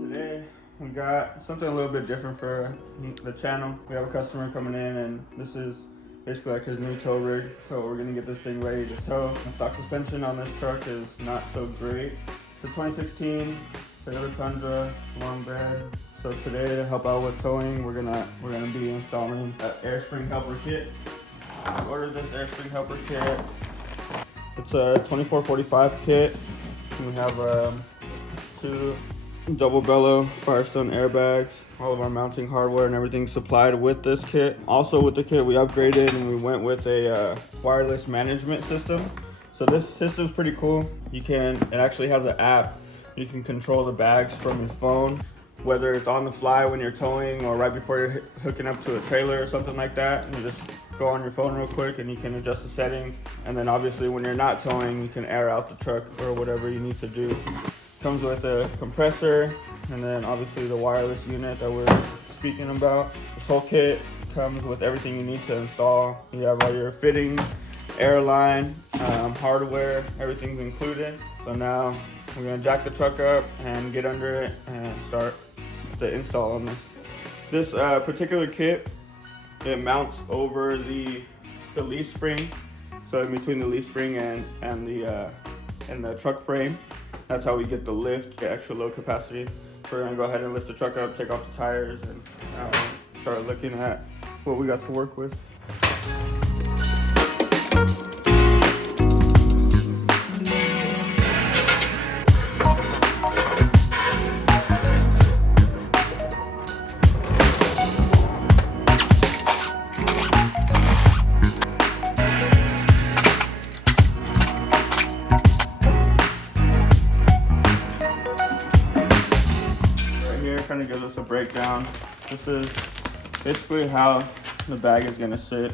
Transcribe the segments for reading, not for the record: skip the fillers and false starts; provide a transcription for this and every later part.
Today we got something a little bit different for the channel. We have a customer coming in, and this is basically like his new tow rig. So we're gonna get this thing ready to tow. The stock suspension on this truck is not so great. It's a 2016 Toyota Tundra long bed. So today, to help out with towing, we're gonna be installing an air spring helper kit. I ordered this air spring helper kit. It's a 2445 kit. We have two double bellow Firestone airbags. All of our mounting hardware and everything supplied with this kit. Also with the kit, we upgraded and we went with a wireless management system. So this system's pretty cool. It actually has an app. You can control the bags from your phone, whether it's on the fly when you're towing or right before you're hooking up to a trailer or something like that. You just go on your phone real quick and you can adjust the settings. And then obviously when you're not towing, you can air out the truck or whatever you need to do. Comes with a compressor and then obviously the wireless unit that we're speaking about. This whole kit comes with everything you need to install. You have all your fittings, airline, hardware, everything's included. So now we're gonna jack the truck up and get under it and start the install on this. This particular kit, it mounts over the leaf spring. So in between the leaf spring and the truck frame, that's how we get the lift, the extra load capacity. So we're gonna go ahead and lift the truck up, take off the tires, and start looking at what we got to work with. Kind of gives us a breakdown. This is basically how the bag is going to sit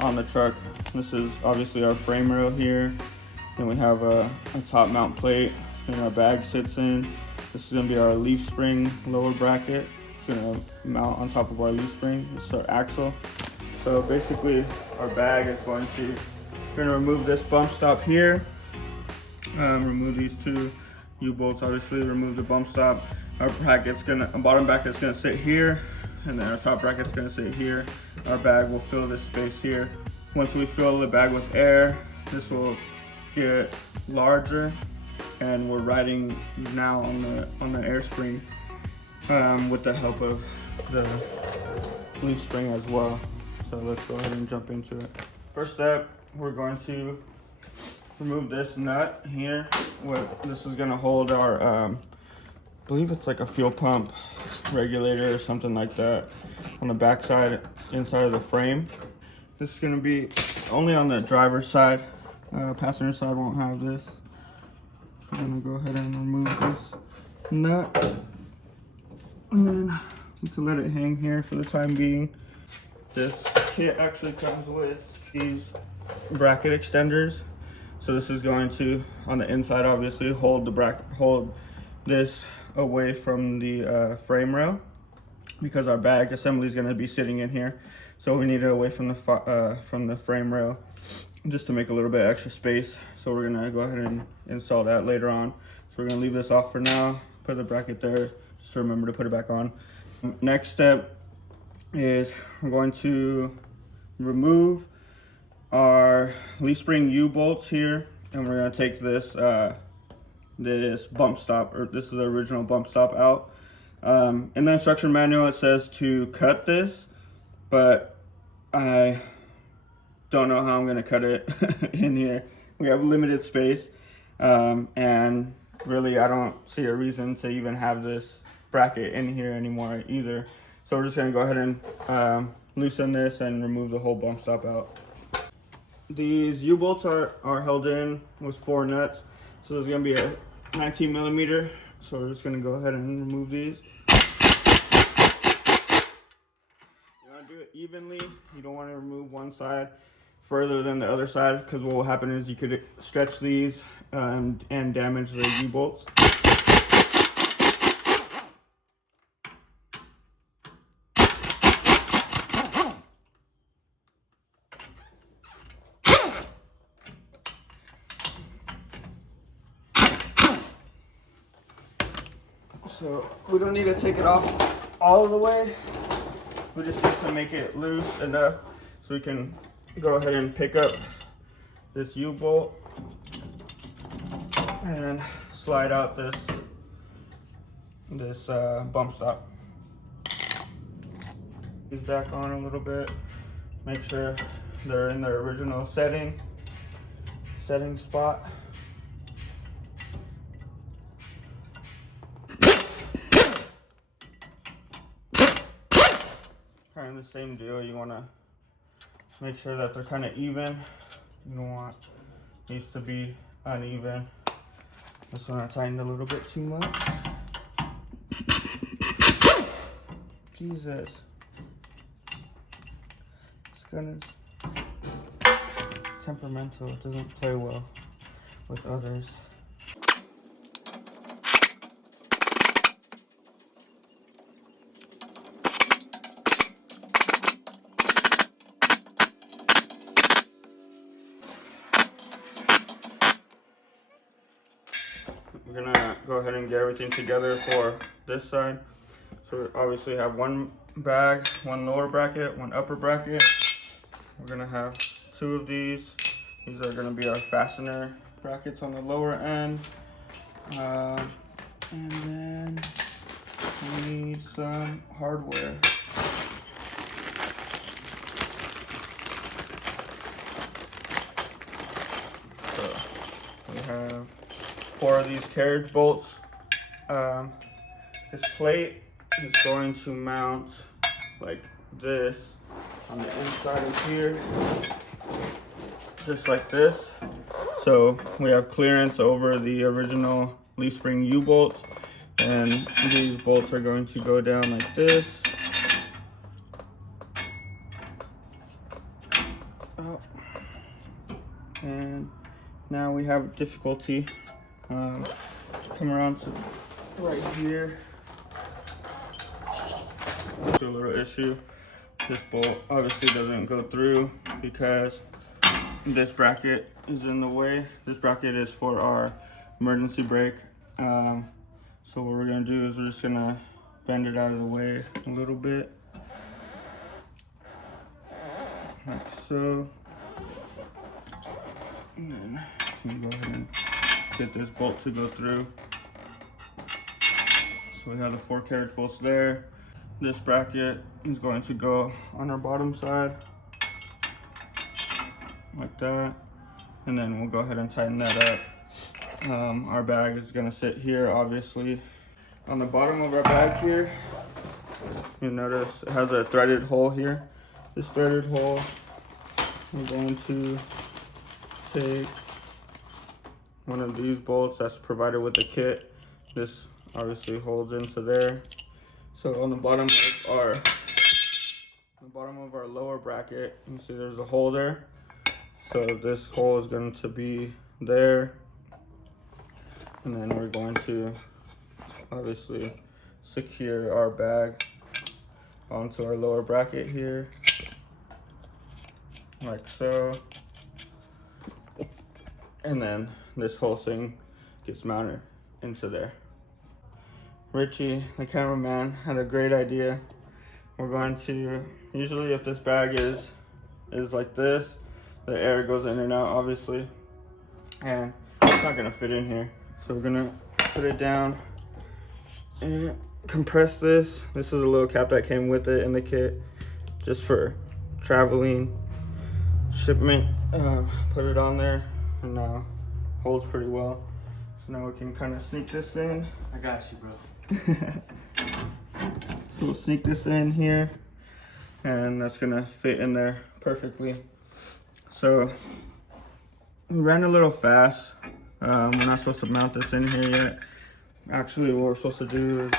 on the truck. This is obviously our frame rail here. Then we have a top mount plate and our bag sits in. This is going to be our leaf spring lower bracket. It's going to mount on top of our leaf spring. This is our axle. So basically our bag is we're going to remove this bump stop here. Remove these two U-bolts, obviously remove the bump stop. Our bottom bracket's gonna sit here, and then our top bracket's gonna sit here. Our bag will fill this space here. Once we fill the bag with air, this will get larger, and we're riding now on the air spring with the help of the leaf spring as well. So let's go ahead and jump into it. First step, we're going to remove this nut here. This is gonna hold our I believe it's like a fuel pump regulator or something like that on the back side, inside of the frame. This is going to be only on the driver's side. Passenger side won't have this. I'm going to go ahead and remove this nut. And then we can let it hang here for the time being. This kit actually comes with these bracket extenders. So this is going to, on the inside obviously, hold this away from the frame rail, because our bag assembly is going to be sitting in here, so we need it away from the frame rail just to make a little bit extra space. So we're going to go ahead and install that later on. So we're going to leave this off for now, put the bracket there, just remember to put it back on. Next step is we're going to remove our leaf spring U-bolts here, and we're going to take this bump stop, or this is the original bump stop, out. In the instruction manual it says to cut this, but I don't know how I'm going to cut it in here. We have limited space, and really I don't see a reason to even have this bracket in here anymore either. So we're just going to go ahead and loosen this and remove the whole bump stop out. These U-bolts are held in with 4 nuts. So there's going to be a 19 millimeter. So we're just going to go ahead and remove these. You want to do it evenly. You don't want to remove one side further than the other side, because what will happen is you could stretch these and damage the U-bolts. So we don't need to take it off all the way. We just need to make it loose enough so we can go ahead and pick up this U-bolt and slide out this bump stop. These back on a little bit. Make sure they're in their original setting spot. Kind of the same deal. You want to make sure that they're kind of even. You don't want these to be uneven. This one I tightened a little bit too much. Jesus. This gun is temperamental. It doesn't play well with others. We're gonna go ahead and get everything together for this side. So we obviously have one bag, one lower bracket, one upper bracket. We're gonna have two of these. These are gonna be our fastener brackets on the lower end. And then we need some hardware. So we have 4 of these carriage bolts. This plate is going to mount like this on the inside of here, just like this. So we have clearance over the original leaf spring U-bolts, and these bolts are going to go down like this. Oh. And now we have difficulty. Come around to right here. A little issue. This bolt obviously doesn't go through because this bracket is in the way. This bracket is for our emergency brake. So what we're gonna do is we're just gonna bend it out of the way a little bit, like so. And then you can go ahead and get this bolt to go through. So we have the 4 carriage bolts there. This bracket is going to go on our bottom side, like that. And then we'll go ahead and tighten that up. Our bag is gonna sit here, obviously. On the bottom of our bag here, you'll notice it has a threaded hole here. This threaded hole, we're going to take one of these bolts that's provided with the kit. This obviously holds into there. So on the bottom of our lower bracket, you can see there's a hole there. So this hole is going to be there. And then we're going to obviously secure our bag onto our lower bracket here, like so. And then this whole thing gets mounted into there. Richie, the cameraman, had a great idea. We're going to, usually if this bag is like this, the air goes in and out, obviously, and it's not gonna fit in here. So we're gonna put it down and compress this. This is a little cap that came with it in the kit, just for traveling, shipment. Put it on there, and now holds pretty well. So now we can kind of sneak this in. I got you, bro. So we'll sneak this in here, and that's gonna fit in there perfectly. So we ran a little fast. We're not supposed to mount this in here yet. Actually, what we're supposed to do is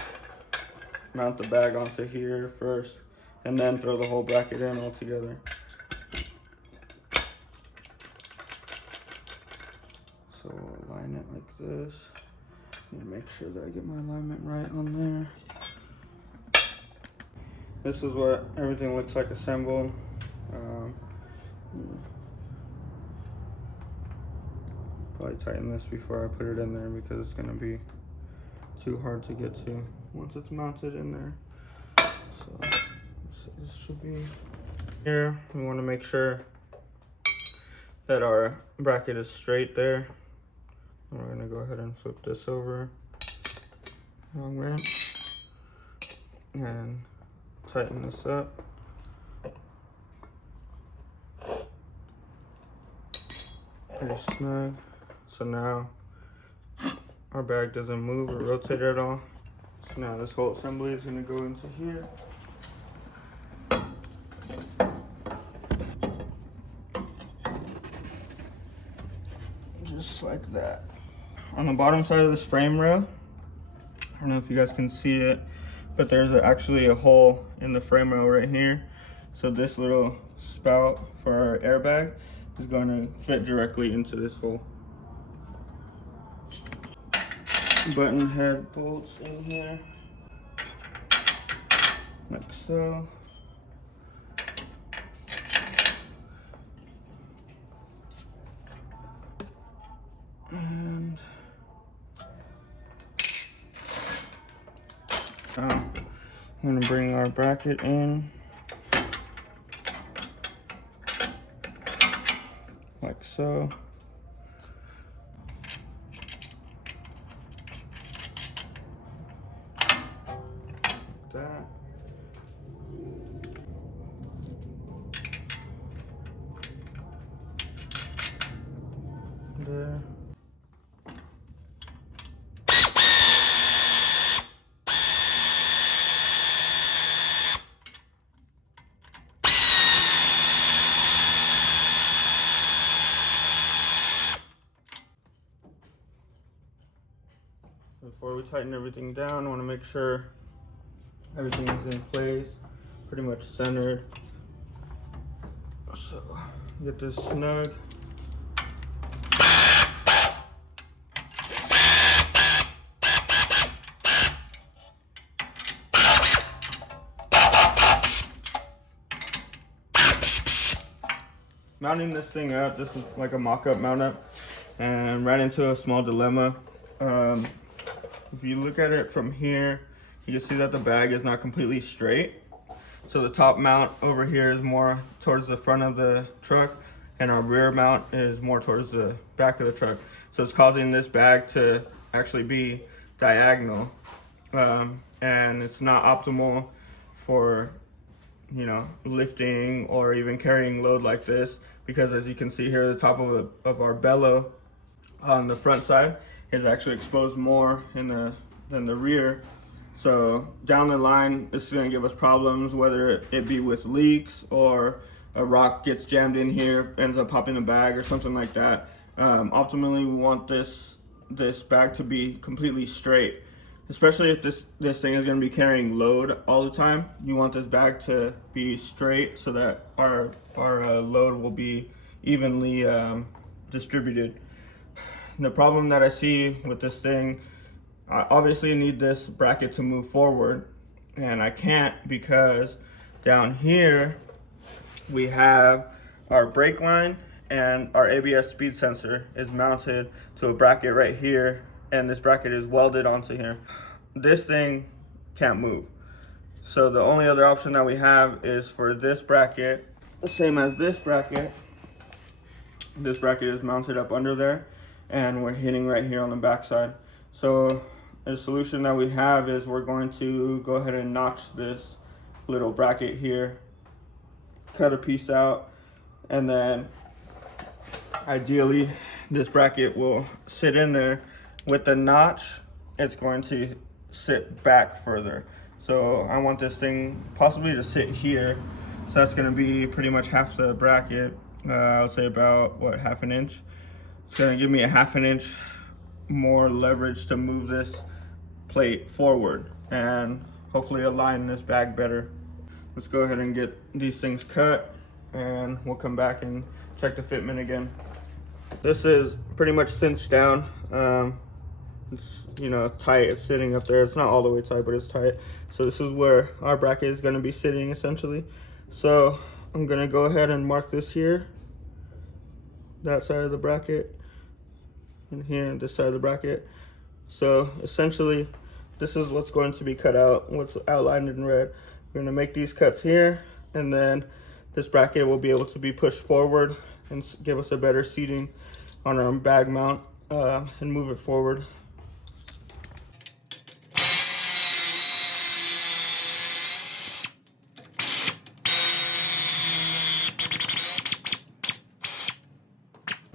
mount the bag onto here first, and then throw the whole bracket in all together. So we'll align it like this. And make sure that I get my alignment right on there. This is what everything looks like assembled. Probably tighten this before I put it in there because it's gonna be too hard to get to once it's mounted in there. So this should be here. We want to make sure that our bracket is straight there. We're gonna go ahead and flip this over, wrong wrench, and tighten this up. Pretty snug. So now our bag doesn't move or rotate at all. So now this whole assembly is gonna go into here. Just like that. On the bottom side of this frame rail, I don't know if you guys can see it, but there's actually a hole in the frame rail right here. So this little spout for our airbag is going to fit directly into this hole. Button head bolts in here, like so. And I'm going to bring our bracket in like so. That. There. Before we tighten everything down, I want to make sure everything is in place, pretty much centered. So get this snug. Mounting this thing up, this is like a mock-up mount up, and ran into a small dilemma. If you look at it from here, you can see that the bag is not completely straight. So the top mount over here is more towards the front of the truck, and our rear mount is more towards the back of the truck. So it's causing this bag to actually be diagonal, and it's not optimal for, you know, lifting or even carrying load like this, because as you can see here, the top of our bellow on the front side is actually exposed more than the rear. So down the line, this is going to give us problems, whether it be with leaks or a rock gets jammed in here, ends up popping the bag or something like that. Ultimately, we want this bag to be completely straight, especially if this thing is going to be carrying load all the time. You want this bag to be straight so that our load will be evenly distributed. The problem that I see with this thing, I obviously need this bracket to move forward, and I can't, because down here we have our brake line and our ABS speed sensor is mounted to a bracket right here, and this bracket is welded onto here. This thing can't move. So the only other option that we have is for this bracket, the same as this bracket. This bracket is mounted up under there, and we're hitting right here on the back side. So the solution that we have is we're going to go ahead and notch this little bracket here, cut a piece out, and then ideally this bracket will sit in there. With the notch, it's going to sit back further. So I want this thing possibly to sit here. So that's going to be pretty much half the bracket. I would say about, what, half an inch. It's going to give me a half an inch more leverage to move this plate forward and hopefully align this bag better. Let's go ahead and get these things cut, and we'll come back and check the fitment again. This is pretty much cinched down. It's, you know, tight. It's sitting up there. It's not all the way tight, but it's tight. So this is where our bracket is going to be sitting essentially. So I'm going to go ahead and mark this here, that side of the bracket, and here this side of the bracket. So essentially this is what's going to be cut out, what's outlined in red. We're gonna make these cuts here, and then this bracket will be able to be pushed forward and give us a better seating on our bag mount and move it forward.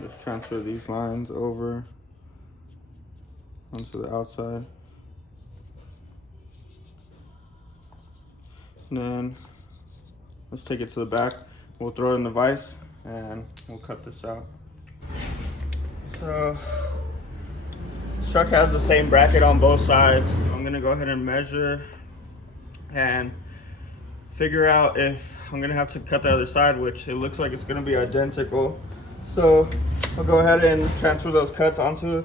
Just transfer these lines over onto the outside. And then let's take it to the back. We'll throw it in the vise and we'll cut this out. So this truck has the same bracket on both sides. I'm gonna go ahead and measure and figure out if I'm gonna have to cut the other side, which it looks like it's gonna be identical. So I'll go ahead and transfer those cuts onto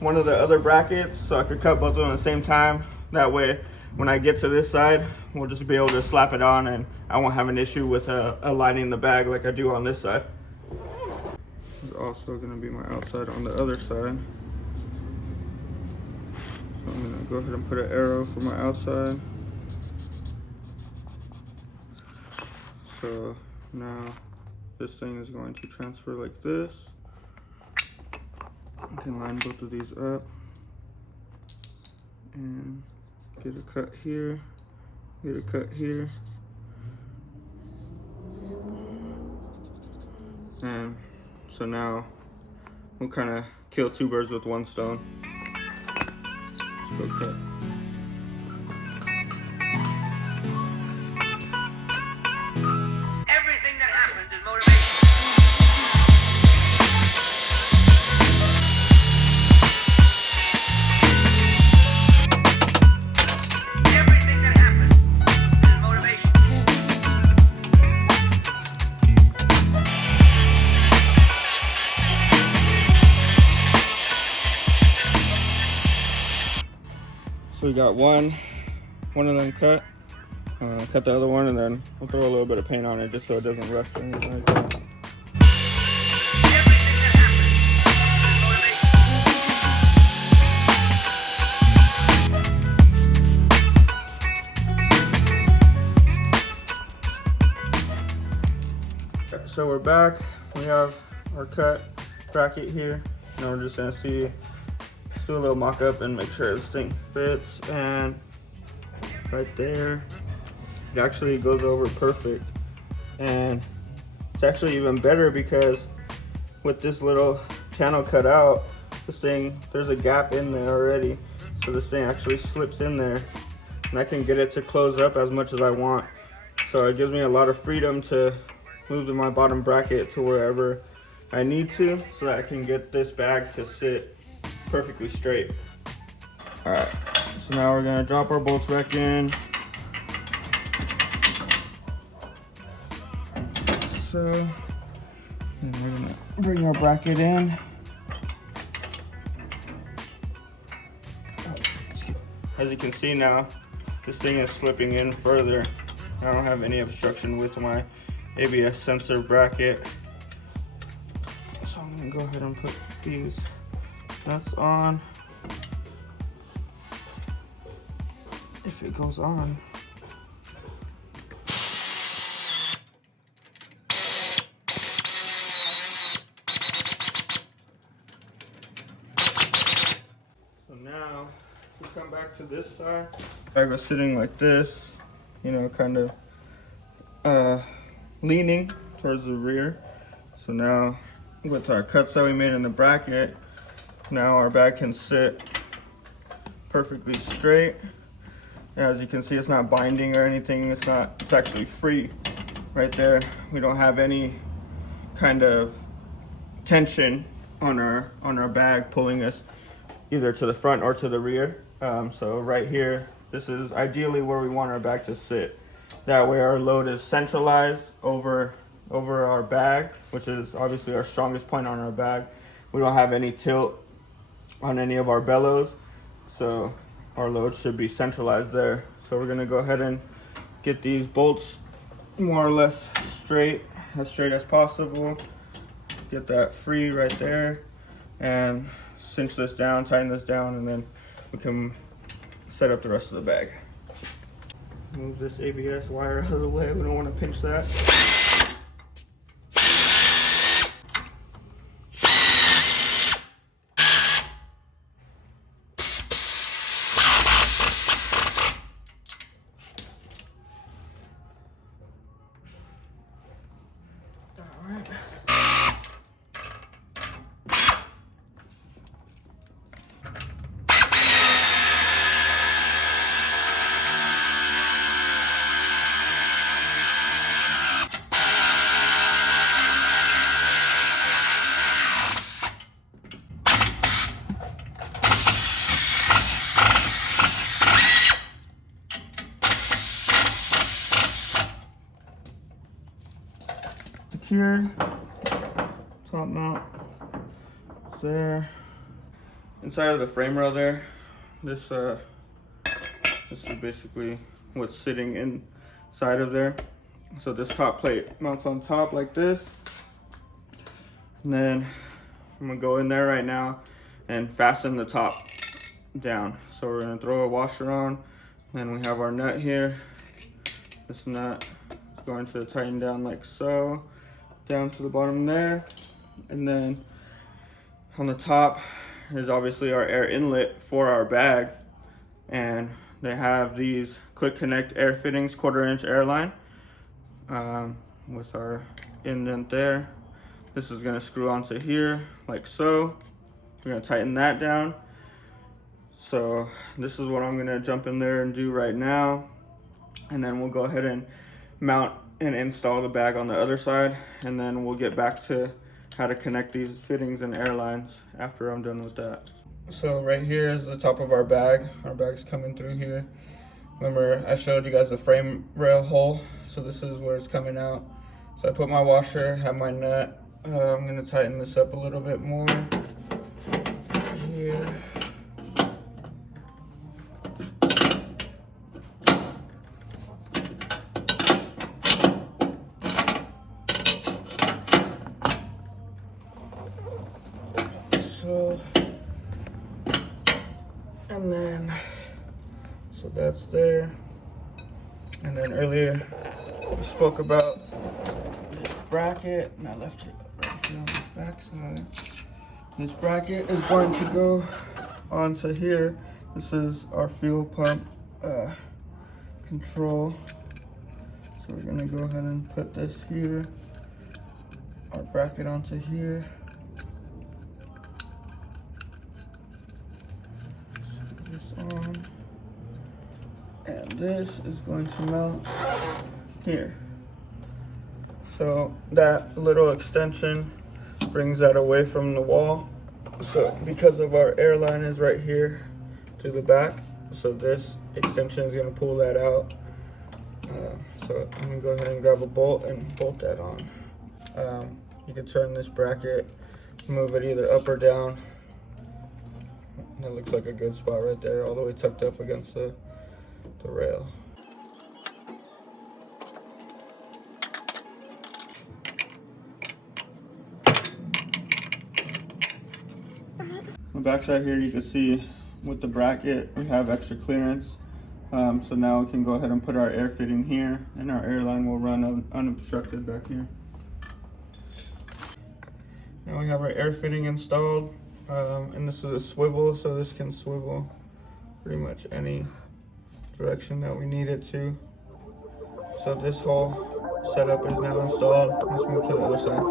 one of the other brackets so I could cut both of them at the same time. That way, when I get to this side, we'll just be able to slap it on and I won't have an issue with aligning the bag like I do on this side. This is also gonna be my outside on the other side. So I'm gonna go ahead and put an arrow for my outside. So now this thing is going to transfer like this. I can line both of these up and get a cut here, get a cut here. And so now we'll kind of kill two birds with one stone. Let's go cut. So we got one of them cut. Cut the other one, and then we'll throw a little bit of paint on it just so it doesn't rust or anything like that. So we're back. We have our cut bracket here. Now we're just gonna see. Let's do a little mock-up and make sure this thing fits. And right there, it actually goes over perfect. And it's actually even better because with this little channel cut out, this thing, there's a gap in there already. So this thing actually slips in there and I can get it to close up as much as I want. So it gives me a lot of freedom to move my bottom bracket to wherever I need to so that I can get this bag to sit perfectly straight. All right, so now we're gonna drop our bolts back in. So, and we're gonna bring our bracket in. As you can see now, this thing is slipping in further. I don't have any obstruction with my ABS sensor bracket. So I'm gonna go ahead and put these nuts on. If it goes on. So now, we come back to this side. Bag was sitting like this, you know, kind of leaning towards the rear. So now, with our cuts that we made in the bracket, now our bag can sit perfectly straight. As you can see, it's not binding or anything. It's actually free right there. We don't have any kind of tension on our bag pulling us either to the front or to the rear. So right here, this is ideally where we want our bag to sit. That way our load is centralized over our bag, which is obviously our strongest point on our bag. We don't have any tilt on any of our bellows, so our load should be centralized there. So we're gonna go ahead and get these bolts more or less straight as possible. Get that free right there and cinch this down, tighten this down, and then we can set up the rest of the bag. Move this ABS wire out of the way, we don't want to pinch that. Alright. Secured, top mount is there. Inside of the frame rail there, this is basically what's sitting inside of there. So this top plate mounts on top like this, and then I'm gonna go in there right now and fasten the top down. So we're gonna throw a washer on, and then we have our nut here. This nut is going to tighten down like so, down to the bottom there, and then on the top is obviously our air inlet for our bag, and they have these quick connect air fittings, 1/4 inch air line with our indent there. This is going to screw onto here like so. We're going to tighten that down. So this is what I'm going to jump in there and do right now, and then we'll go ahead and mount and install the bag on the other side, and then we'll get back to how to connect these fittings and airlines after I'm done with that. So right here is the top of our bag. Our bag's coming through here. Remember I showed you guys the frame rail hole, so this is where it's coming out. So I put my washer, have my nut. I'm gonna tighten this up a little bit more here. And then, so that's there. And then earlier we spoke about this bracket, and I left it right here on this back side. This bracket is going to go onto here. This is our fuel pump control. So we're gonna go ahead and put this here, our bracket onto here. On, and this is going to mount here. So that little extension brings that away from the wall. So because of our air line is right here to the back, so this extension is going to pull that out. So I'm going to go ahead and grab a bolt and bolt that on. You can turn this bracket, move it either up or down. That looks like a good spot right there, all the way tucked up against the rail. On the back side here, you can see with the bracket, we have extra clearance. So now we can go ahead and put our air fitting here, and our air line will run unobstructed back here. Now we have our air fitting installed. And this is a swivel, so this can swivel pretty much any direction that we need it to. So this whole setup is now installed. Let's move to the other side.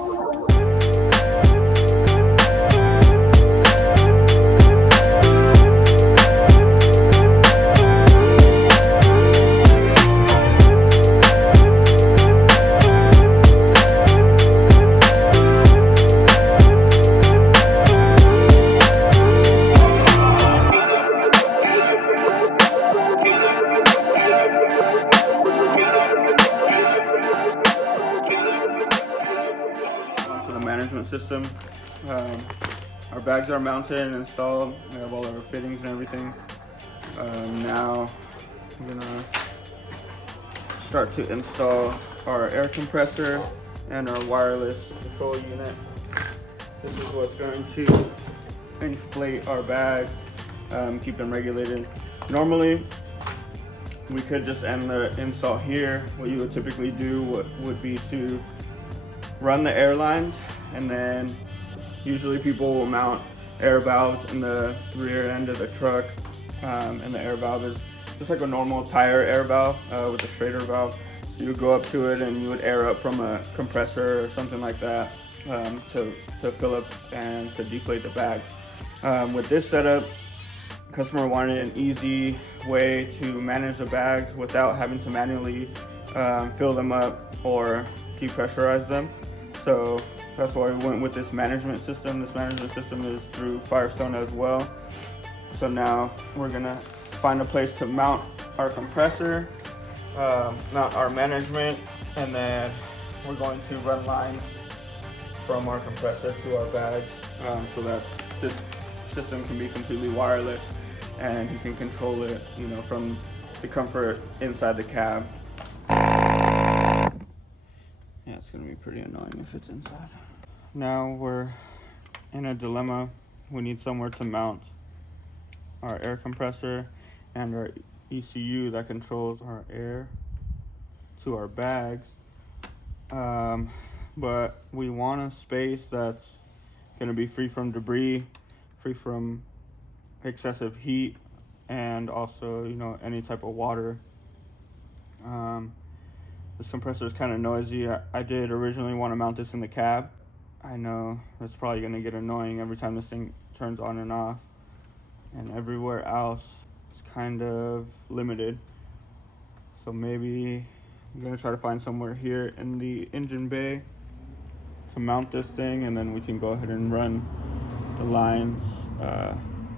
System. Our bags are mounted and installed. We have all of our fittings and everything. Now I'm gonna start to install our air compressor and our wireless control unit. This is what's going to inflate our bag keep them regulated. Normally, we could just end the install here. What you would typically do would be to run the air lines, and then usually people will mount air valves in the rear end of the truck, and the air valve is just like a normal tire air valve with a straighter valve. So you would go up to it and you would air up from a compressor or something like that to fill up and to deflate the bag. With this setup, customer wanted an easy way to manage the bags without having to manually fill them up or depressurize them. So that's why we went with this management system. This management system is through Firestone as well. So now we're gonna find a place to mount our compressor, mount our management, and then we're going to run lines from our compressor to our bags so that this system can be completely wireless and you can control it, from the comfort inside the cab. Yeah, it's gonna be pretty annoying if it's inside. Now we're in a dilemma. We need somewhere to mount our air compressor and our ECU that controls our air to our bags. But we want a space that's gonna be free from debris, free from excessive heat, and also, any type of water. This compressor is kind of noisy. I did originally want to mount this in the cab. I know that's probably going to get annoying every time this thing turns on and off. And everywhere else is kind of limited. So maybe I'm going to try to find somewhere here in the engine bay to mount this thing, and then we can go ahead and run the lines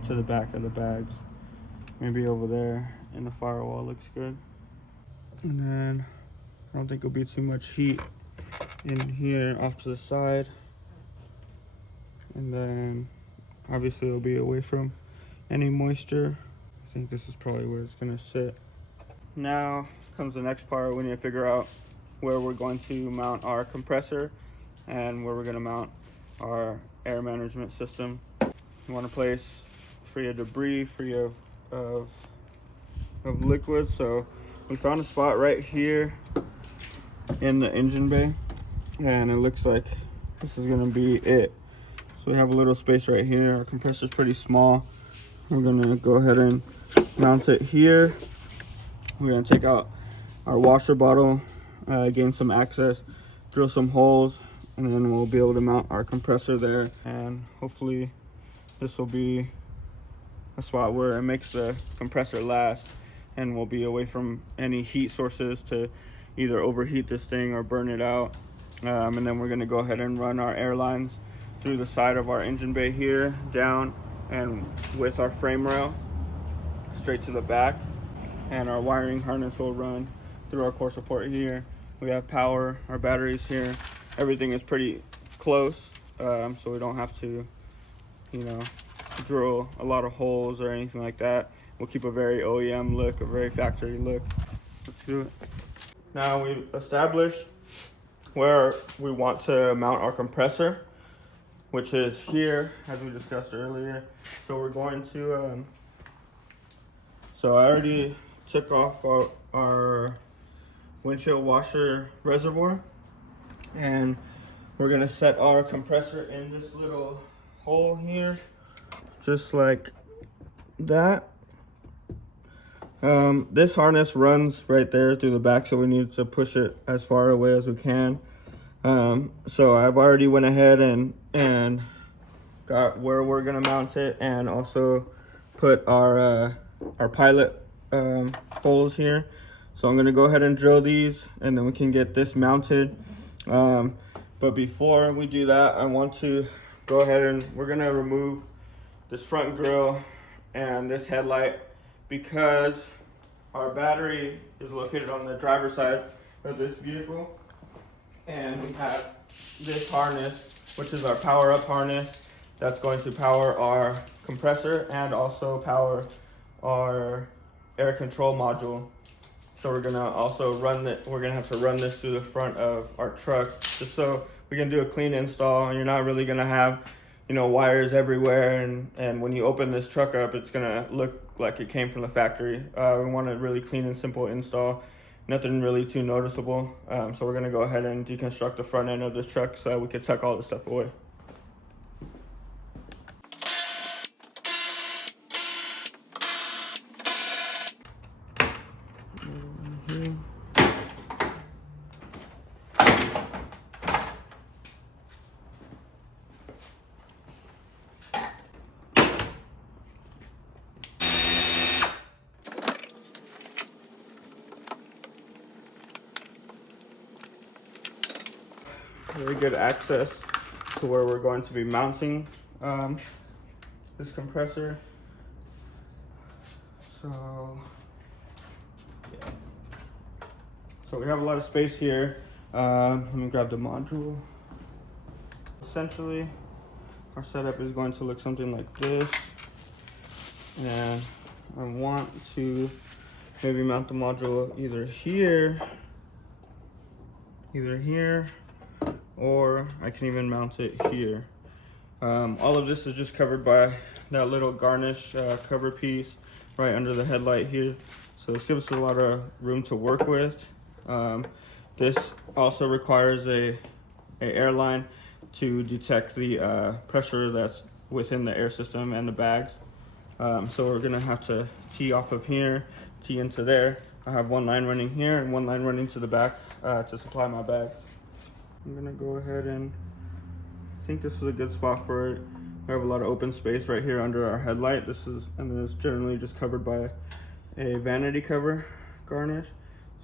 to the back of the bags. Maybe over there in the firewall looks good. And then I don't think it'll be too much heat in here off to the side. And then obviously it'll be away from any moisture. I think this is probably where it's gonna sit. Now comes the next part. We need to figure out where we're going to mount our compressor and where we're gonna mount our air management system. We want a place free of debris, free of liquid. So we found a spot right here in the engine bay, and it looks like this is gonna be it. So we have a little space right here. Our compressor is pretty small. We're gonna go ahead and mount it here. We're gonna take out our washer bottle, gain some access, drill some holes, and then we'll be able to mount our compressor there. And hopefully this will be a spot where it makes the compressor last, and we'll be away from any heat sources to either overheat this thing or burn it out. And then we're gonna go ahead and run our air lines through the side of our engine bay here, down, and with our frame rail straight to the back. And our wiring harness will run through our core support here. We have power, our batteries here. Everything is pretty close, so we don't have to, drill a lot of holes or anything like that. We'll keep a very OEM look, a very factory look. Let's do it. Now we've established where we want to mount our compressor, which is here, as we discussed earlier. So we're going to, so I already took off our windshield washer reservoir, and we're gonna set our compressor in this little hole here, just like that. This harness runs right there through the back, so we need to push it as far away as we can. So I've already went ahead and got where we're gonna mount it, and also put our pilot holes here. So I'm gonna go ahead and drill these, and then we can get this mounted. But before we do that, I want to go ahead and we're gonna remove this front grille and this headlight, because our battery is located on the driver's side of this vehicle, and we have this harness, which is our power up harness, that's going to power our compressor and also power our air control module. So we're gonna also we're gonna have to run this through the front of our truck, just so we can do a clean install, and you're not really gonna have, wires everywhere, and when you open this truck up, it's gonna look like it came from the factory. We want a really clean and simple install, nothing really too noticeable. So we're gonna go ahead and deconstruct the front end of this truck so we can tuck all this stuff away. Really good access to where we're going to be mounting this compressor. So yeah, so we have a lot of space here. Let me grab the module. Essentially, our setup is going to look something like this, and I want to maybe mount the module either here, or I can even mount it here. All of this is just covered by that little garnish cover piece right under the headlight here. So this gives us a lot of room to work with. This also requires a airline to detect the pressure that's within the air system and the bags. So we're gonna have to tee off of here, tee into there. I have one line running here and one line running to the back to supply my bags. I'm gonna go ahead and I think this is a good spot for it. We have a lot of open space right here under our headlight. And then it's generally just covered by a vanity cover garnish.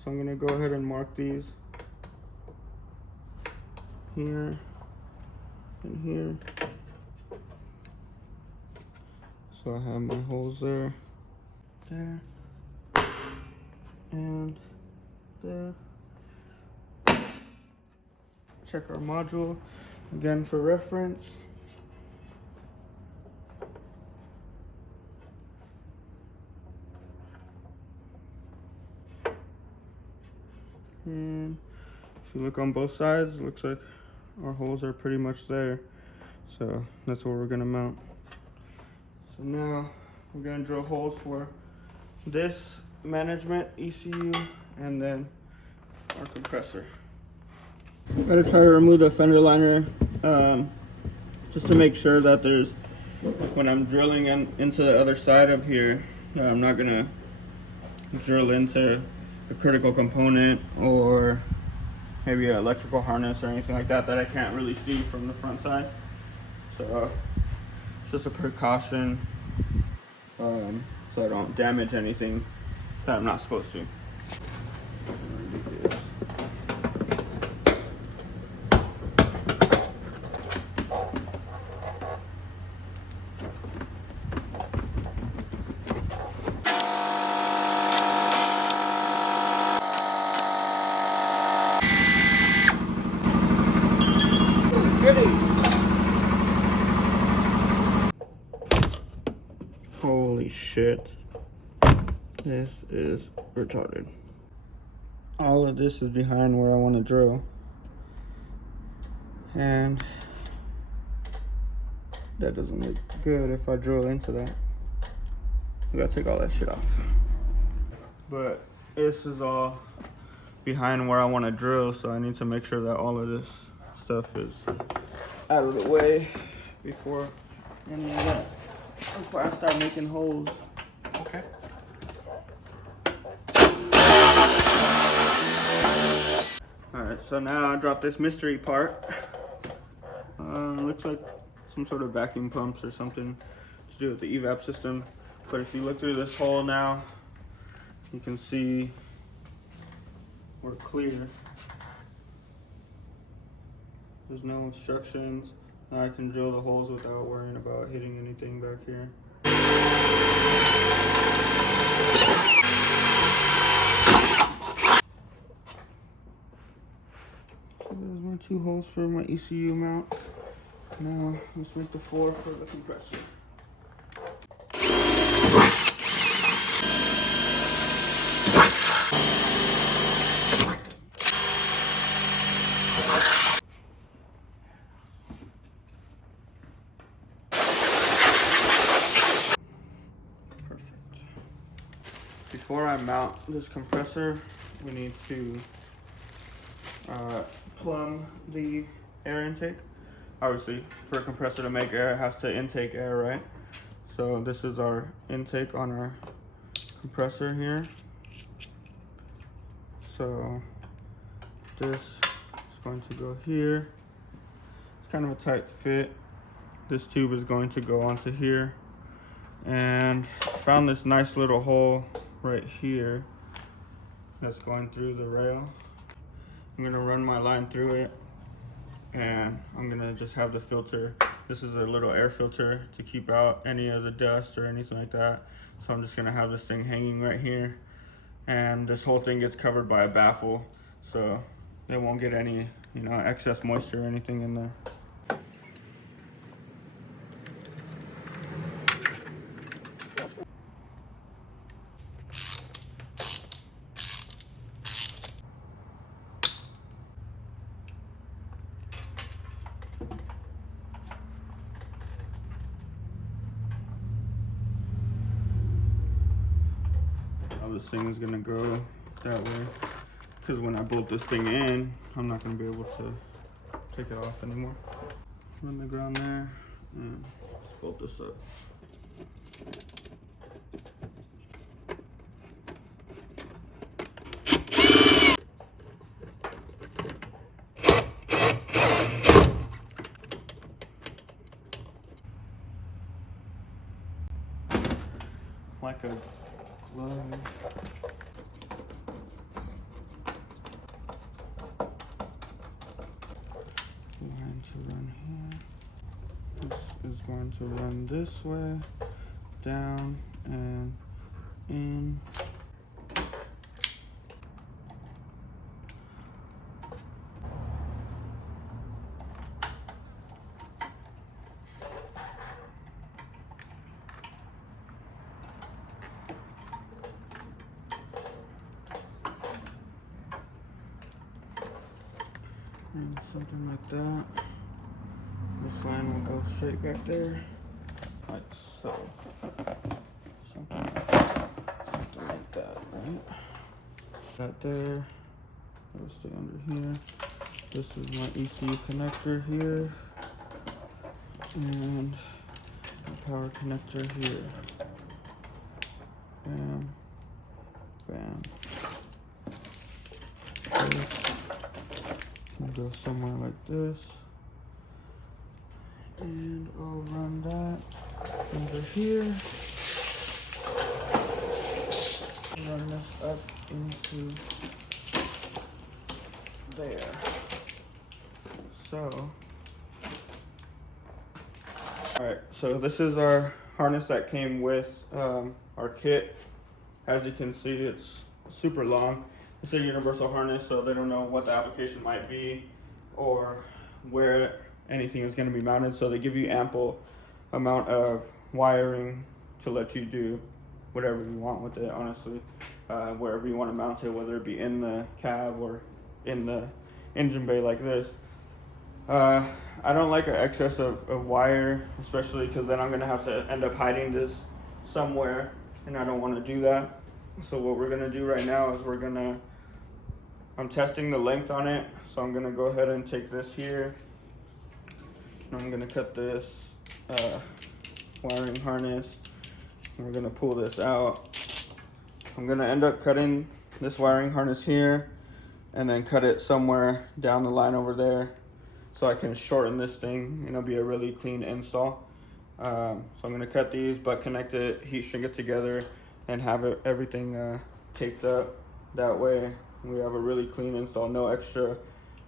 So I'm gonna go ahead and mark these here and here. So I have my holes there, and there. Check our module again for reference. And if you look on both sides, it looks like our holes are pretty much there. So that's where we're gonna mount. So now we're gonna drill holes for this management ECU and then our compressor. I'm gonna try to remove the fender liner just to make sure that when I'm drilling into the other side of here, I'm not gonna drill into a critical component or maybe an electrical harness or anything like that I can't really see from the front side. So it's just a precaution so I don't damage anything that I'm not supposed to. Holy shit. This is retarded. All of this is behind where I want to drill. And that doesn't look good if I drill into that. I gotta take all that shit off. But this is all behind where I want to drill, so I need to make sure that all of this stuff is out of the way before any of that. Before I start making holes. Okay. Alright, so now I dropped this mystery part. Looks like some sort of vacuum pumps or something to do with the evap system. But if you look through this hole now, you can see we're clear. There's no obstructions. Now I can drill the holes without worrying about hitting anything back here. So there's my 2 holes for my ECU mount. Now let's make the 4 for the compressor. Before I mount this compressor, we need to plumb the air intake. Obviously, for a compressor to make air, it has to intake air, right? So this is our intake on our compressor here. So this is going to go here. It's kind of a tight fit. This tube is going to go onto here. And I found this nice little hole right here that's going through the rail. I'm gonna run my line through it, and I'm gonna just have the filter. This is a little air filter to keep out any of the dust or anything like that. So I'm just gonna have this thing hanging right here, and this whole thing gets covered by a baffle, so it won't get any, excess moisture or anything in there. This thing is gonna go that way, because when I bolt this thing in, I'm not gonna be able to take it off anymore. Run the ground there, and let's bolt this up. Like a glove. Line to run here. This is going to run this way, down and in. And something like that. This line will go straight back there, like so. Something like that, right? That there. That'll stay under here. This is my ECU connector here, and the power connector here. Bam, bam. This can go somewhere like this, and I'll run that over here. Run this up into there. So, alright, so this is our harness that came with our kit. As you can see, it's super long. It's a universal harness, so they don't know what the application might be or where anything is going to be mounted. So they give you ample amount of wiring to let you do whatever you want with it, honestly. Wherever you want to mount it, whether it be in the cab or in the engine bay like this. I don't like an excess of wire, especially because then I'm going to have to end up hiding this somewhere, and I don't want to do that. So what we're going to do right now is I'm testing the length on it, so I'm going to go ahead and take this here, and I'm going to cut this wiring harness, and we're going to pull this out. I'm going to end up cutting this wiring harness here, and then cut it somewhere down the line over there, so I can shorten this thing, and it'll be a really clean install. So I'm going to cut these, but connect it, heat shrink it together, and have everything taped up. That way we have a really clean install, no extra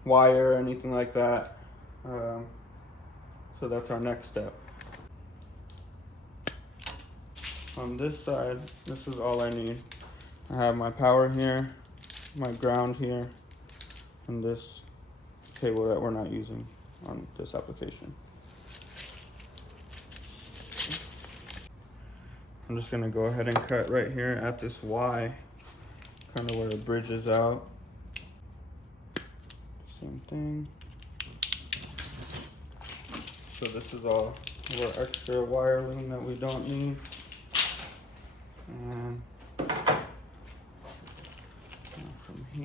wire or anything like that. So that's our next step. On this side, this is all I need. I have my power here, my ground here, and this cable that we're not using on this application. I'm just gonna go ahead and cut right here at this Y, kind of where it bridges out. Same thing. So this is all our extra wire loom that we don't need. And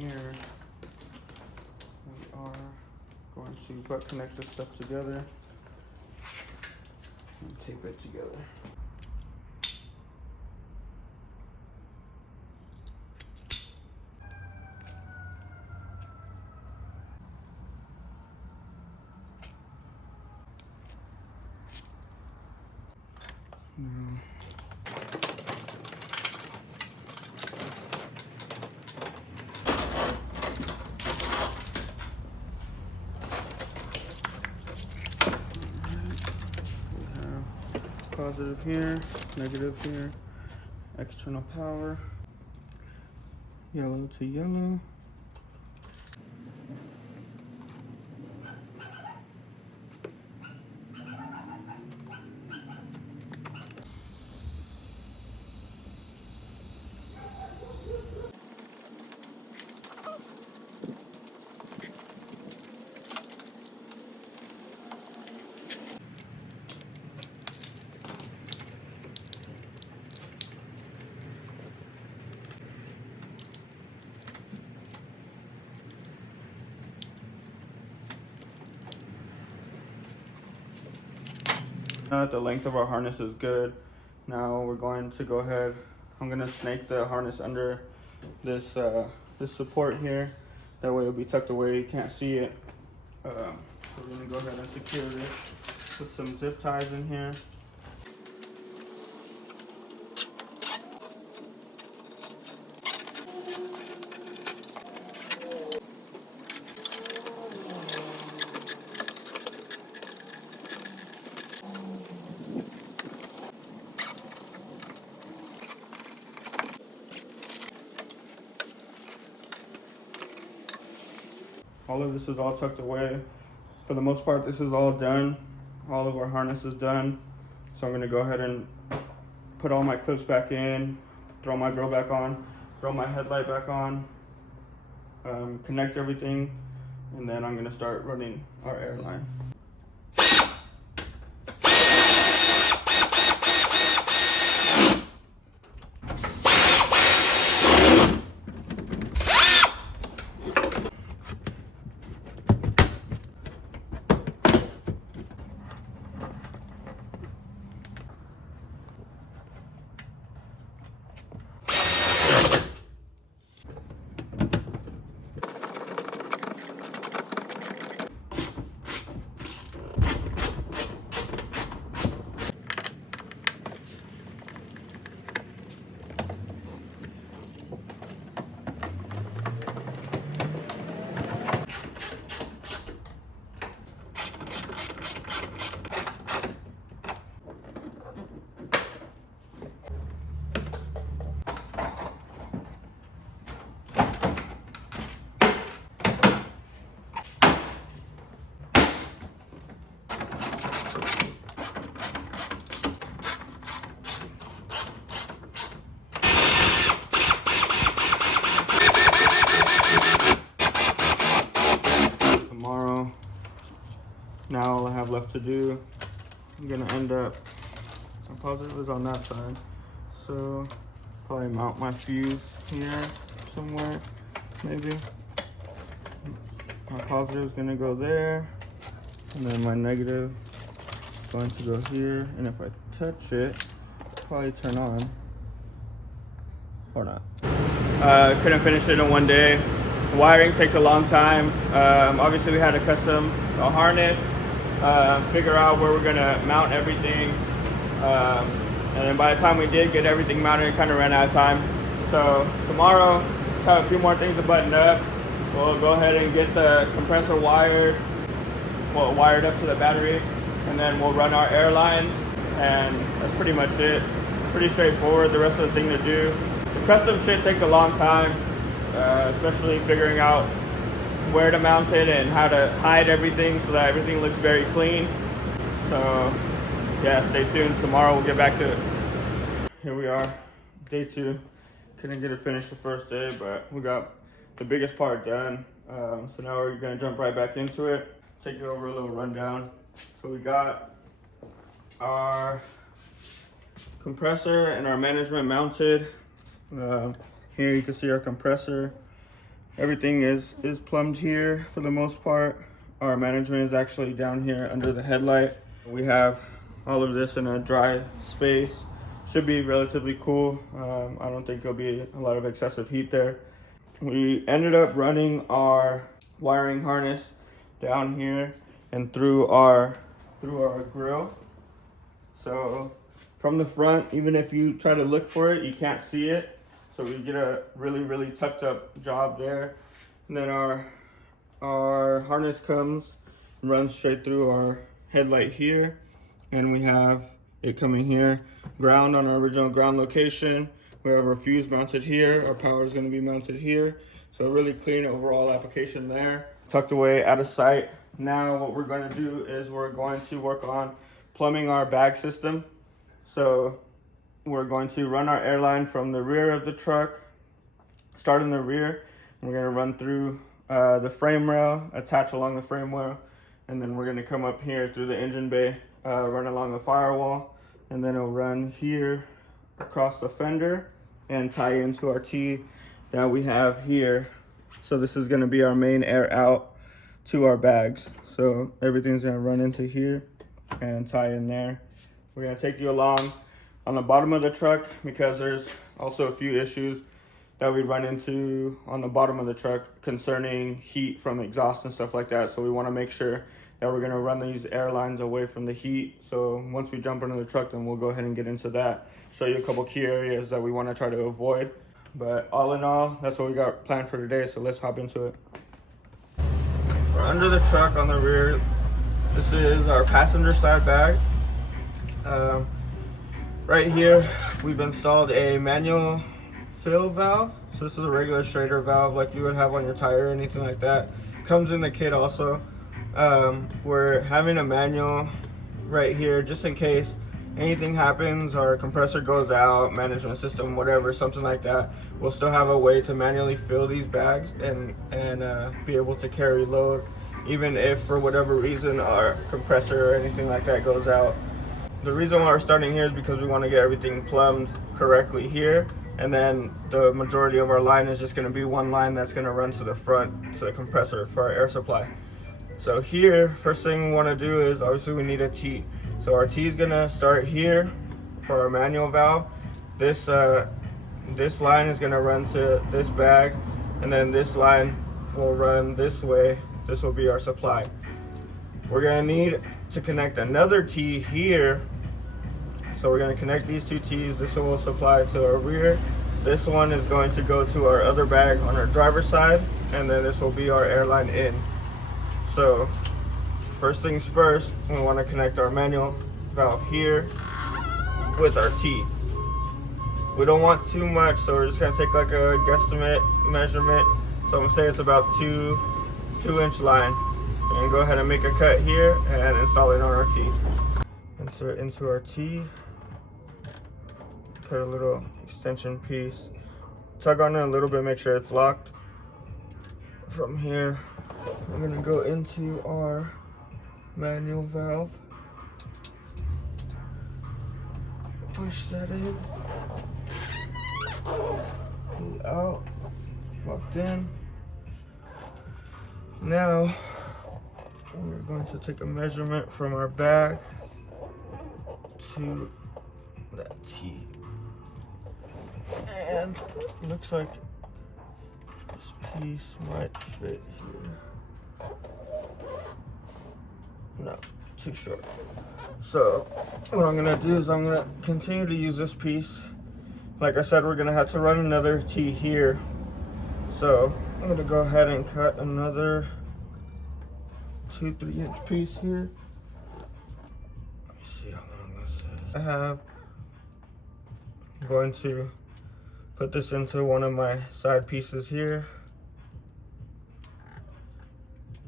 here, we are going to butt connect this stuff together and tape it together. Now, positive here, negative here, external power, yellow to yellow. The length of our harness is good. Now we're going to go ahead, I'm going to snake the harness under this this support here. That way it'll be tucked away, you can't see it. So we're going to go ahead and secure this. Put some zip ties in here. All of this is all tucked away. For the most part, this is all done. All of our harness is done. So I'm gonna go ahead and put all my clips back in, throw my grill back on, throw my headlight back on, connect everything, and then I'm gonna start running our air line. Now all I have left to do, I'm gonna end up, my positive is on that side, so probably mount my fuse here somewhere, maybe. My positive is gonna go there, and then my negative is going to go here, and if I touch it, it'll probably turn on, or not. Couldn't finish it in one day. Wiring takes a long time. Obviously we had to custom a harness, figure out where we're gonna mount everything, and then by the time we did get everything mounted, it kind of ran out of time. So tomorrow, let's have a few more things to button up. We'll go ahead and get the compressor wired, wired up to the battery, and then we'll run our air lines, and that's pretty much it. Pretty straightforward. The rest of the thing to do. The custom shit takes a long time, especially figuring out where to mount it and how to hide everything so that everything looks very clean. So yeah, stay tuned. Tomorrow we'll get back to it. Here we are, day 2. Couldn't get it finished the first day, but we got the biggest part done. So now we're gonna jump right back into it. Take you over a little rundown. So we got our compressor and our management mounted. Here you can see our compressor. Everything is plumbed here for the most part. Our management is actually down here under the headlight. We have all of this in a dry space. Should be relatively cool. I don't think there'll be a lot of excessive heat there. We ended up running our wiring harness down here and through our grill. So from the front, even if you try to look for it, you can't see it. So we get a really tucked up job there. And then our harness comes and runs straight through our headlight here. And we have it coming here, ground on our original ground location. We have our fuse mounted here. Our power is going to be mounted here. So really clean overall application there. Tucked away out of sight. Now what we're going to do is we're going to work on plumbing our bag system. So we're going to run our airline from the rear of the truck, start in the rear. And we're going to run through the frame rail, attach along the frame rail, and then we're going to come up here through the engine bay, run along the firewall, and then it'll run here across the fender and tie into our T that we have here. So this is going to be our main air out to our bags. So everything's going to run into here and tie in there. We're going to take you along on the bottom of the truck because there's also a few issues that we run into on the bottom of the truck concerning heat from exhaust and stuff like that. So we want to make sure that we're going to run these air lines away from the heat. So once we jump into the truck, then we'll go ahead and get into that, show you a couple key areas that we want to try to avoid. But all in all, that's what we got planned for today. So let's hop into it. We're under the truck on the rear. This is our passenger side bag. Right here, we've installed a manual fill valve. So this is a regular straighter valve like you would have on your tire or anything like that. Comes in the kit also. We're having a manual right here just in case anything happens, our compressor goes out, management system, whatever, something like that. We'll still have a way to manually fill these bags and be able to carry load, even if for whatever reason our compressor or anything like that goes out. The reason why we're starting here is because we want to get everything plumbed correctly here, and then the majority of our line is just going to be one line that's going to run to the front to the compressor for our air supply. So here, first thing we want to do is obviously we need a T. So our T is gonna start here for our manual valve. This line is gonna run to this bag, and then this line will run this way. This will be our supply. We're gonna need to connect another T here. So we're gonna connect these two T's. This one will supply to our rear. This one is going to go to our other bag on our driver's side, and then this will be our airline in. So first things first, we want to connect our manual valve here with our T. We don't want too much, so we're just going to take like a guesstimate measurement. So I'm going to say it's about 2-inch line. We're going to go ahead and make a cut here and install it on our T. Insert into our T. Cut a little extension piece. Tug on it a little bit, make sure it's locked. From here, we're going to go into our manual valve. Push that in. Pull it out. Locked in. Now we're going to take a measurement from our bag to that T. And it looks like this piece might fit here. No, too short. So what I'm gonna do is I'm gonna continue to use this piece. Like I said, we're gonna have to run another T here. So I'm gonna go ahead and cut another 2-3-inch piece here. Let me see how long this is. I'm going to put this into one of my side pieces here.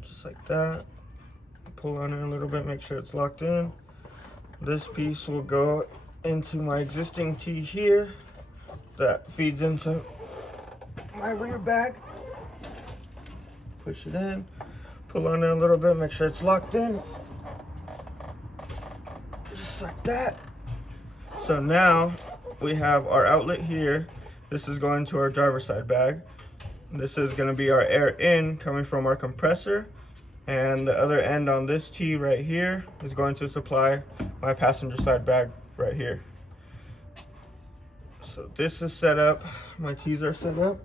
Just like that. Pull on it a little bit, make sure it's locked in. This piece will go into my existing T here that feeds into my rear bag. Push it in, pull on it a little bit, make sure it's locked in. Just like that. So now we have our outlet here. This is going to our driver's side bag. This is going to be our air in coming from our compressor, and the other end on this T right here is going to supply my passenger side bag right here. So this is set up, my T's are set up.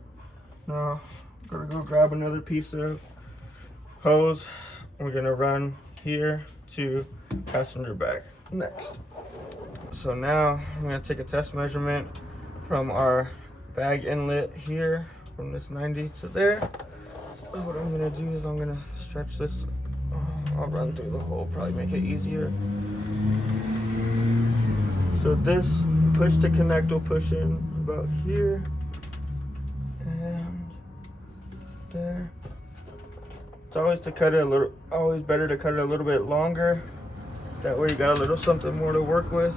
Now I'm gonna go grab another piece of hose. We're gonna run here to passenger bag next. So now I'm gonna take a test measurement from our bag inlet here, from this 90 to there. What I'm gonna do is I'm gonna stretch this. I'll run through the hole, probably make it easier. So this push to connect will push in about here and there. It's always better to cut it a little bit longer. That way you got a little something more to work with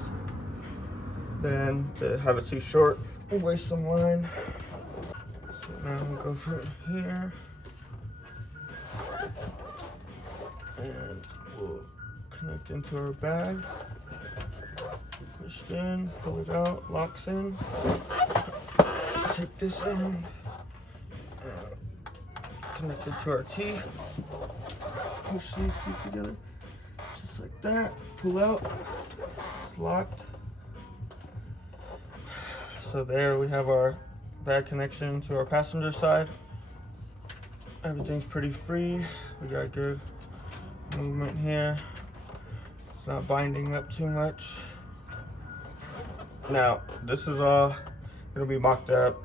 than to have it too short and waste some line. So now we'll go from here and we'll connect into our bag. Pushed in, pull it out, locks in. Take this end, connect it to our T. Push these two together, just like that. Pull out, it's locked. So there we have our bag connection to our passenger side. Everything's pretty free. We got good movement here. It's not binding up too much. Now, this is all gonna be mocked up.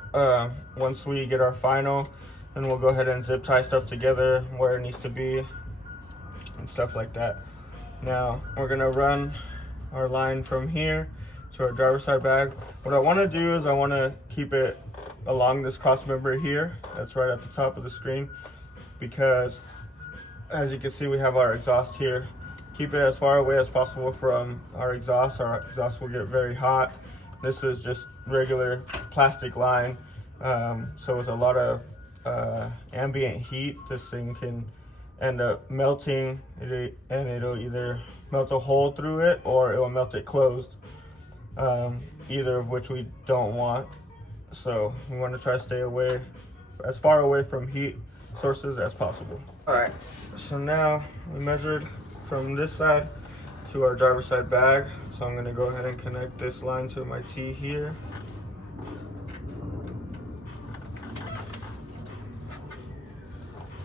Once we get our final, then we'll go ahead and zip tie stuff together where it needs to be and stuff like that. Now, we're gonna run our line from here to our driver's side bag. What I wanna do is I wanna keep it along this cross member here. That's right at the top of the screen, because as you can see, we have our exhaust here. Keep it as far away as possible from our exhaust. Our exhaust will get very hot. This is just regular plastic line. So with a lot of ambient heat, this thing can end up melting, and it'll either melt a hole through it or it will melt it closed. Either of which we don't want. So we want to try to stay away, as far away from heat sources as possible. All right, so now we measured from this side to our driver's side bag. So I'm gonna go ahead and connect this line to my T here.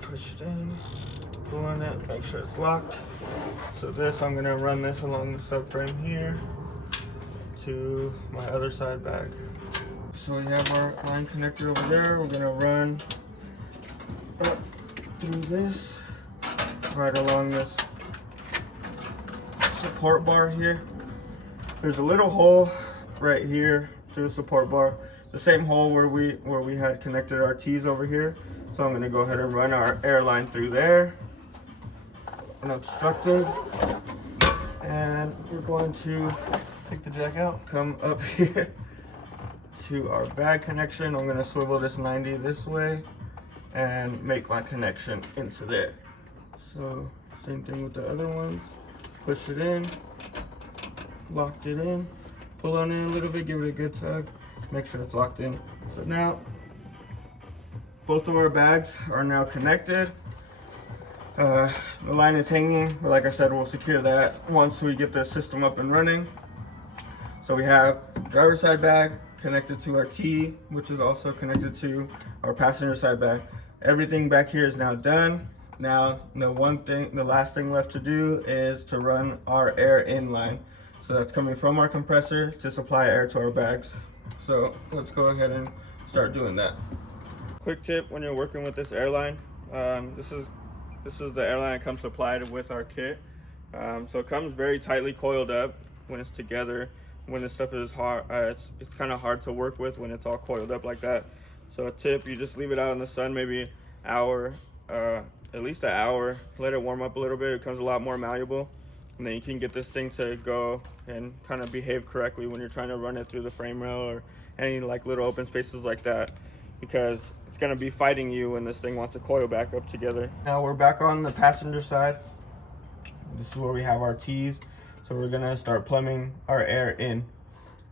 Push it in, pull on it, make sure it's locked. So this, I'm gonna run this along the subframe here to my other side bag. So we have our line connected over there. We're gonna run up through this, right along this support bar here. There's a little hole right here through the support bar, the same hole where we had connected our T's over here. So I'm gonna go ahead and run our air line through there, unobstructed, and we're going to take the jack out, come up here to our bag connection. I'm gonna swivel this 90 this way and make my connection into there. So same thing with the other ones. Push it in, locked it in, pull on it a little bit, give it a good tug, make sure it's locked in. So now both of our bags are now connected. The line is hanging, but like I said, we'll secure that once we get the system up and running. So we have driver's side bag connected to our T, which is also connected to our passenger side bag. Everything back here is now done. Now, the last thing left to do is to run our air in line. So that's coming from our compressor to supply air to our bags. So let's go ahead and start doing that. Quick tip when you're working with this airline, this is the airline that comes supplied with our kit. So it comes very tightly coiled up when it's together. When this stuff is hard, it's kind of hard to work with when it's all coiled up like that. So a tip, you just leave it out in the sun maybe hour, at least an hour, let it warm up a little bit. It becomes a lot more malleable, and then you can get this thing to go and kind of behave correctly when you're trying to run it through the frame rail or any like little open spaces like that, because it's going to be fighting you when this thing wants to coil back up together. Now we're back on the passenger side. This is where we have our T's. So we're gonna start plumbing our air in.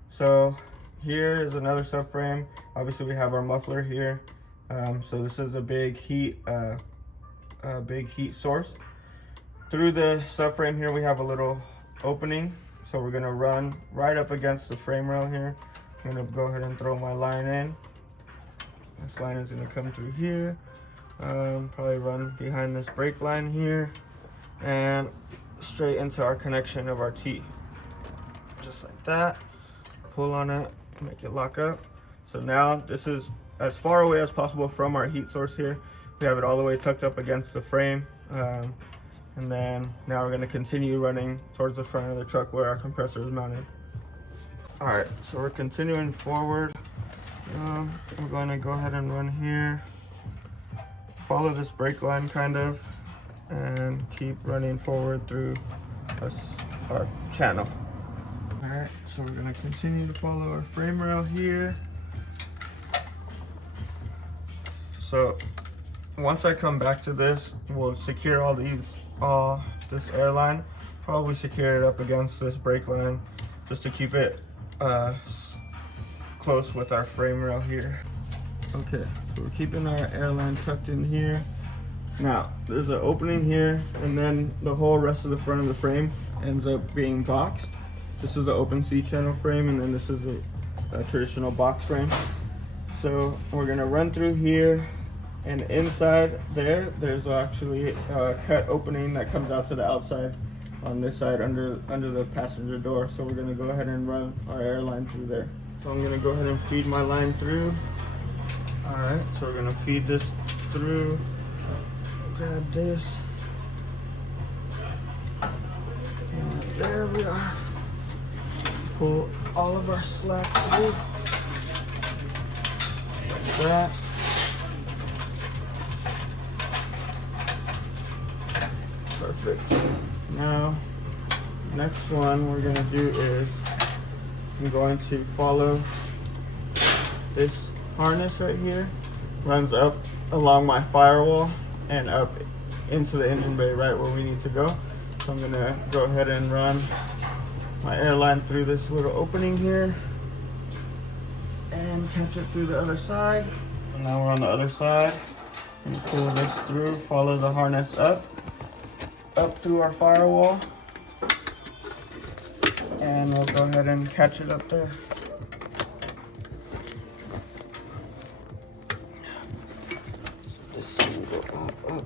So here is another subframe. Obviously we have our muffler here. So this is a big heat source. Through the subframe here, we have a little opening. So we're gonna run right up against the frame rail here. I'm gonna go ahead and throw my line in. This line is gonna come through here. Probably run behind this brake line here and straight into our connection of our T. Just like that. Pull on it, make it lock up. So now this is as far away as possible from our heat source here. We have it all the way tucked up against the frame. And then now we're gonna continue running towards the front of the truck where our compressor is mounted. All right, so we're continuing forward. We're gonna go ahead and run here. Follow this brake line kind of, and keep running forward through our channel. All right, so we're gonna continue to follow our frame rail here. So once I come back to this, we'll secure this airline, probably secure it up against this brake line just to keep it close with our frame rail here. Okay, so we're keeping our airline tucked in here. Now, there's an opening here, and then the whole rest of the front of the frame ends up being boxed. This is the open C-channel frame, and then this is a traditional box frame. So we're gonna run through here, and inside there's actually a cut opening that comes out to the outside on this side under the passenger door. So we're gonna go ahead and run our airline through there. So I'm gonna go ahead and feed my line through. All right, so we're gonna feed this through. Grab this. And there we are. Pull all of our slack through. Like that. Perfect. Now, next one we're gonna do is I'm going to follow this harness right here. Runs up along my firewall and up into the engine bay right where we need to go. So I'm gonna go ahead and run my airline through this little opening here and catch it through the other side. And now we're on the other side. And pull this through, follow the harness up through our firewall, and we'll go ahead and catch it up there. This will go up.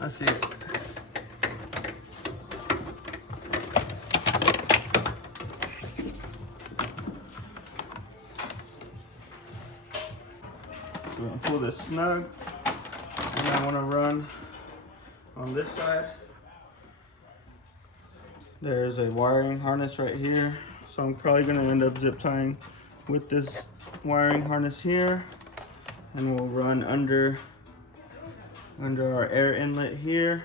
I see it. We're gonna pull this snug, and I want to run on this side. There's a wiring harness right here, so I'm probably gonna end up zip tying with this wiring harness here, and we'll run under our air inlet here,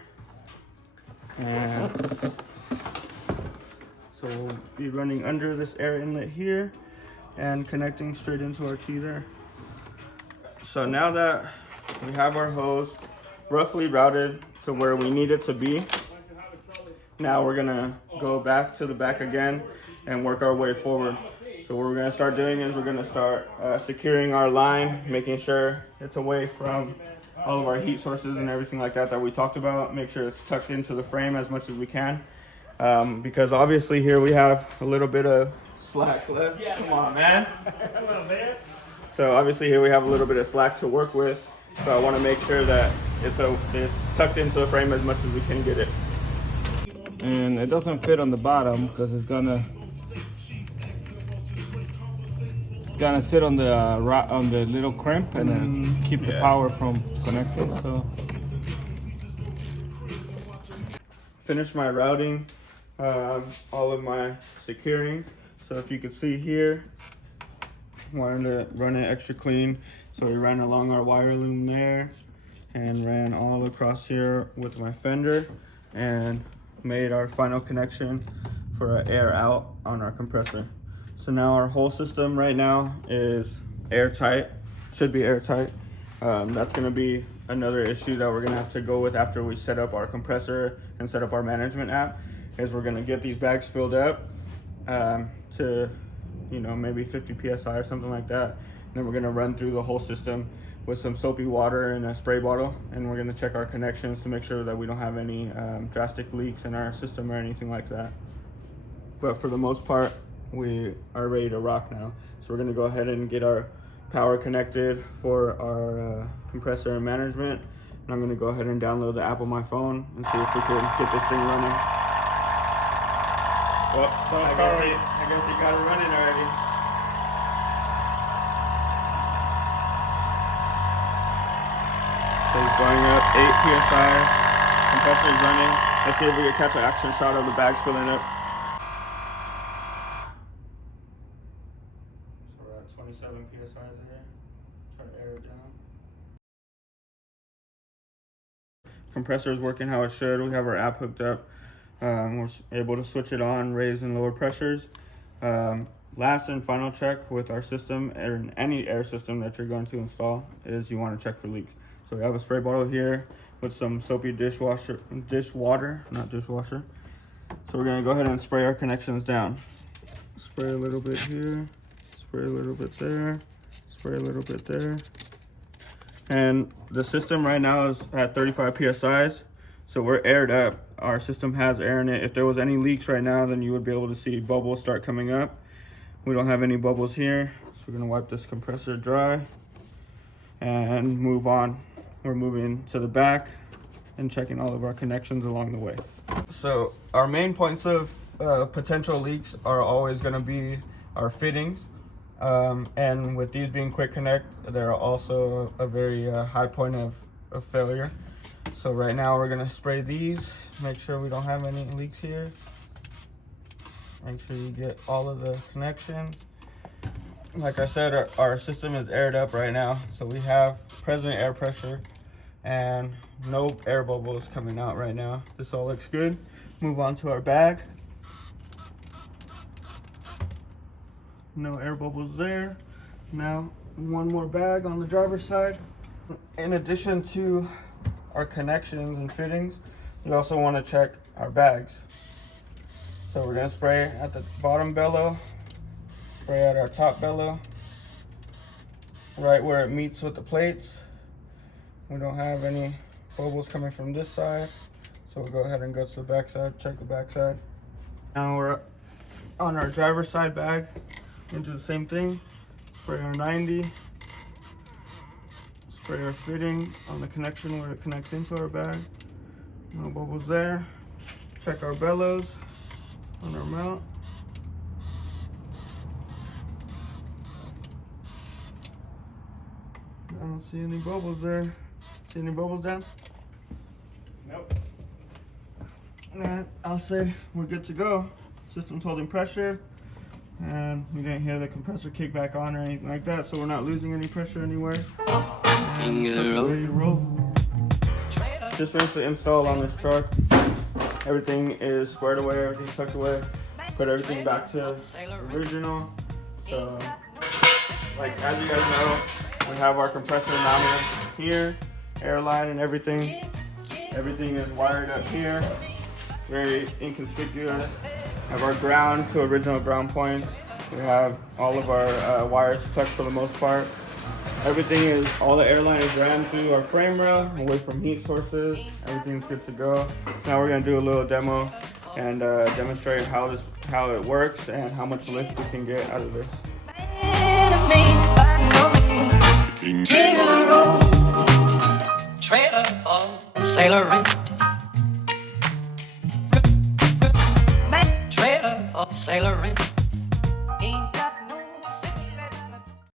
and so we'll be running under this air inlet here and connecting straight into our T there. So now that we have our hose roughly routed to where we need it to be, now we're gonna go back to the back again and work our way forward. So what we're gonna start doing is we're gonna start securing our line, making sure it's away from all of our heat sources and everything like that we talked about. Make sure it's tucked into the frame as much as we can. Because obviously here we have a little bit of slack left. Come on, man. So obviously here we have a little bit of slack to work with. So I want to make sure that it's tucked into the frame as much as we can get it. And it doesn't fit on the bottom because it's gonna sit on the little crimp and then keep the power from connecting. So Finish my routing, all of my securing. So if you can see here, wanted to run it extra clean, so we ran along our wire loom there and ran all across here with my fender and made our final connection for an air out on our compressor. So now our whole system right now is airtight, should be airtight, That's going to be another issue that we're going to have to go with after we set up our compressor and set up our management app, is we're going to get these bags filled up to, you know, maybe 50 psi or something like that. And then we're going to run through the whole system with some soapy water in a spray bottle, and we're going to check our connections to make sure that we don't have any drastic leaks in our system or anything like that. But for the most part, we are ready to rock now. So we're going to go ahead and get our power connected for our compressor and management. And I'm going to go ahead and download the app on my phone and see if we can get this thing running. Well, so I guess it got it running already. So it's going up 8 psi. Compressor is running. Let's see if we can catch an action shot of the bags filling up. So we're at 27 psi there. Try to air it down. Compressor is working how it should. We have our app hooked up. We're able to switch it on, raise and lower pressures. Last and final check with our system, or any air system that you're going to install, is you want to check for leaks. So we have a spray bottle here with some soapy dishwater, not dishwasher. So we're going to go ahead and spray our connections down. Spray a little bit here, spray a little bit there, spray a little bit there. And the system right now is at 35 psi's, so we're aired up. Our system has air in it. If there was any leaks right now, then you would be able to see bubbles start coming up. We don't have any bubbles here, so we're gonna wipe this compressor dry and move on. We're moving to the back and checking all of our connections along the way. So our main points of potential leaks are always gonna be our fittings. And with these being quick connect, they're also a very high point of failure. So right now we're gonna spray these, make sure we don't have any leaks here. Make sure you get all of the connections. Like I said, our system is aired up right now, so we have present air pressure and no air bubbles coming out right now. This all looks good. Move on to our bag. No air bubbles there. Now one more bag on the driver's side. In addition to our connections and fittings, we also want to check our bags. So we're going to spray at the bottom bellow, spray at our top bellow, right where it meets with the plates. We don't have any bubbles coming from this side, so we'll go ahead and go to the back side, check the back side. Now we're on our driver's side bag. We'll do the same thing. Spray our 90. Spray our fitting on the connection where it connects into our bag. No bubbles there. Check our bellows on our mount. I don't see any bubbles there. See any bubbles down? Nope. And I'll say we're good to go. System's holding pressure, and we didn't hear the compressor kick back on or anything like that, so we're not losing any pressure anywhere. And ready to roll. Just finished the install on this truck. Everything is squared away, everything's tucked away. Put everything back to original. So, like as you guys know, we have our compressor mounted here, airline and everything. Everything is wired up here. Very inconspicuous. Have our ground to original ground points. We have all of our wires tucked for the most part. Everything is, all the airline is ran through our frame rail, away from heat sources. Everything's good to go. So now we're gonna do a little demo and demonstrate how it works and how much lift we can get out of this. Trailer for sailoring. Trailer for sailoring.